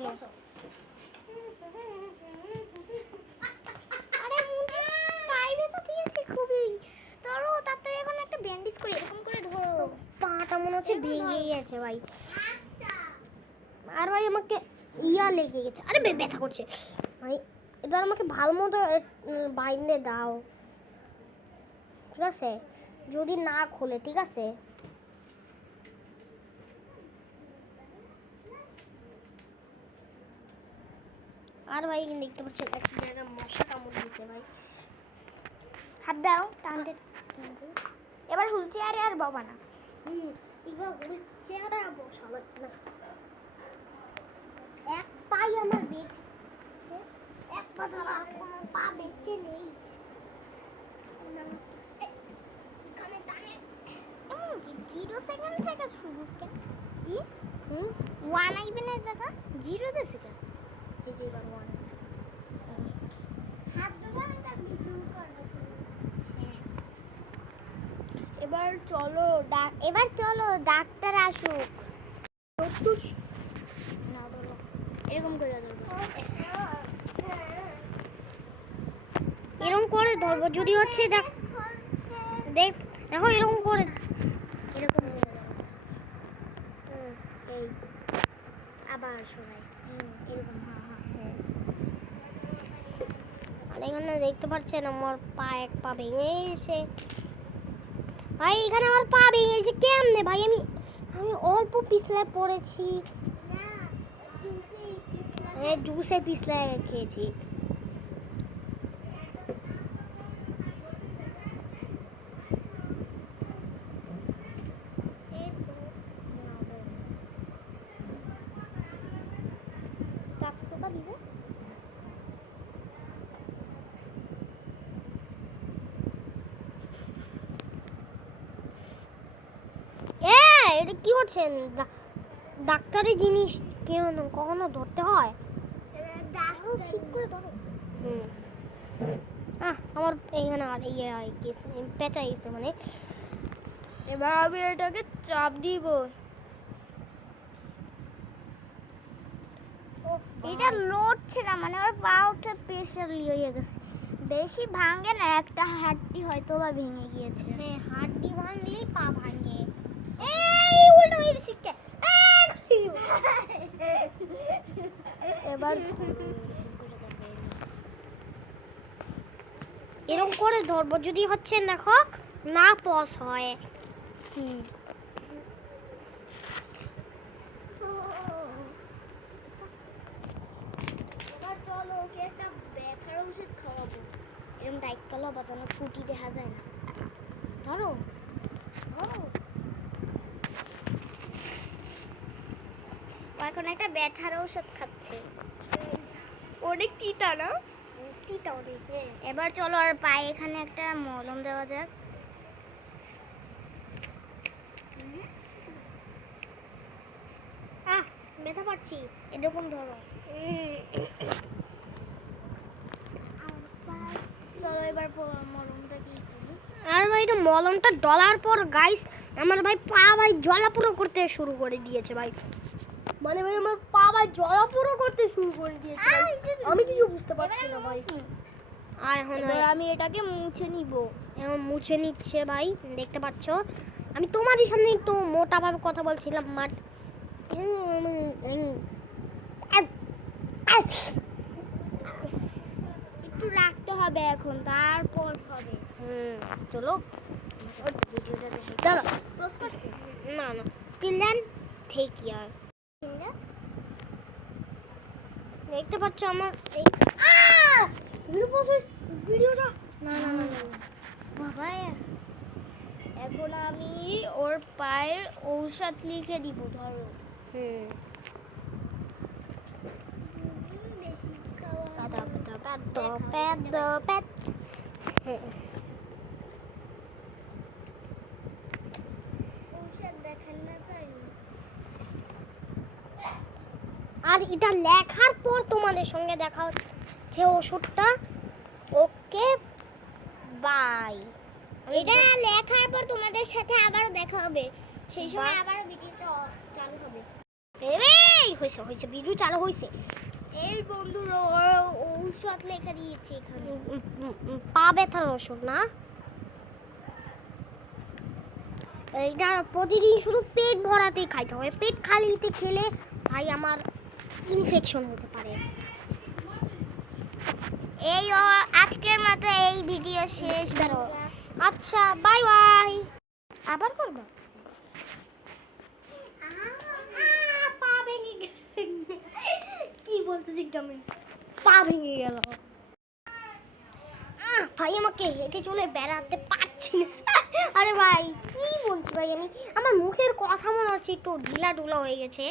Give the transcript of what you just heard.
চলো। আরে মুন্টি পাইবে তো পেয়েছি খুবই। ধরো তাড়াতাড়ি এখন একটা ব্যান্ডেজ করে এরকম করে ধরো। পাটা মনে হচ্ছে ভেঙে গেছে ভাই। আর ভাই আমাকে ইয়া লেগে গেছে। আরে ব্যথা করছে ভাই। এবার আমাকে ভালো মতো বাইন্ডে দাও, ঠিক আছে? যদি না খোলে, ঠিক আছে? আর ভাই দেখতে পাচ্ছেন একটা জায়গায় মশা কামড় দিয়েছে ভাই। হাত দাও টানতে। এবার হুইল চেয়ারে আর বাবা না। এবার হুইল চেয়ারে বসাবো না। এক পাই আমার বেঁচে, এক পা ছাড়া আর কোনো পা বেঁচে নেই। এখানে টানে। 0 সেকেন্ড থেকে শুরু কেন? 1 আইবে না জায়গা 0 দেছে কেন? এই যে এবার 1 আছে। হাত দেবো না তার ভিডিও করব। এবার চলো এবার চলো ডাক্তার আসুক। না ধরো এরকম করে ধরবো। এরকম করে ধরবো যদি হচ্ছে দেখো এরকম করে এরকম করে ধরো। এই আবার সবাই এরকম হ্যাঁ। আর এখানে দেখতে পাচ্ছেন আমার পা এক পা ভেঙে গেছে ভাই। এখানে আমার পা ভেঙে গেছে কেমনে ভাই? আমি অল্প পিছলে পড়েছি। জুসে পিছলে খেয়েছি। এটা কি করছেন? ডাক্তারি জিনিস কেউ কখনো ধরতে হয়? ঠিক করে ধরো। আমার এইখানে আর ইয়ে পেঁচা গেছে মানে। এবার আমি এটাকে চাপ দিব। এটা লড়ছে না মানে ওর পাউটা প্রেশারলি হয়ে গেছে। বেশি ভাঙে না, একটা হাড্ডি হয়তো বা ভেঙে গিয়েছে। হ্যাঁ, হাড্ডি ভাঙলেই পা ভাঙে। এই উল্টো হয়ে গেছে কে? এবার এরকম করে ধরবো যদি হচ্ছে দেখো না পস হয়। এবার চলো ওকে একটা ব্যথার ওষুধ খাওয়াবো। এরকম ডাইকালো বাজানো কুটি দেখা যায় না। ধরো ধরো। ও এখন একটা ব্যথার ওষুধ খাচ্ছে। অনেক তিতা না? তিতা অনেক। এবার চলো আর পায়ে এখানে একটা মলম দেওয়া যাক। ব্যথা পাচ্ছি। এরকম ধরো। চলো এবার মলমটা কি করি? আর ভাই এটা মলমটা ডলার পর গাইস আমার ভাই পা ভাই জ্বালাপুরো করতে শুরু করে দিয়েছে ভাই। মানে ভাই আমার পা ভাই জ্বালাপুরো করতে শুরু করে দিয়েছে ভাই। আমি কিছু বুঝতে পারছি না ভাই। আর এখন আমি এটাকে মুছে নিব। এখন মুছে নিচ্ছে ভাই, দেখতে পাচ্ছ। আমি তোমাদের সামনে একটু মোটা ভাবে কথা বলছিলাম বাট একটু রাখতে হবে এখন, তারপর হবে। চলো ভিডিওটা দেখে চলো। ক্লোজ করছি। না টিল দেন টেক কেয়ার। দেখতে পাচ্ছ আমার এই ভিডিওটা। না বাবা, এখন আমি ওর পায়ের ঔষধ লিখে দিব। ধরো আর এটা লেখার পর তোমাদের সঙ্গে দেখা হচ্ছে ওষুধটা। Okay bye. এটা লেখার পর তোমাদের সাথে আবারও দেখা হবে, সেই সময় আবারও ভিডিওটা চালু হবে। এই হয়েছে হয়েছে বিদ্যুৎ চালু হয়েছে। এই বন্ধুর ঔষধ লেখা দিয়েছে এখানে। পা ব্যথার ওষুধ না, এইটা প্রতিদিন শুধু পেট ভরাতেই খাইতে হবে। পেট খালিতে খেলে ভাই আমার ইনফেকশন হতে পারে। এই আজকের মতো এই ভিডিও শেষ করো। আচ্ছা বাই বাই, আবার করবো। পা ভেঙে কি বলতেছি আমি, পা ভেঙে গেল। ভাই আমাকে হেঁটে চলে বেড়াতে পারছি না। আরে ভাই কি বলছি ভাই, আমি আমার মুখের কথা মনে হচ্ছে একটু ঢিলা ঢুলা হয়ে গেছে।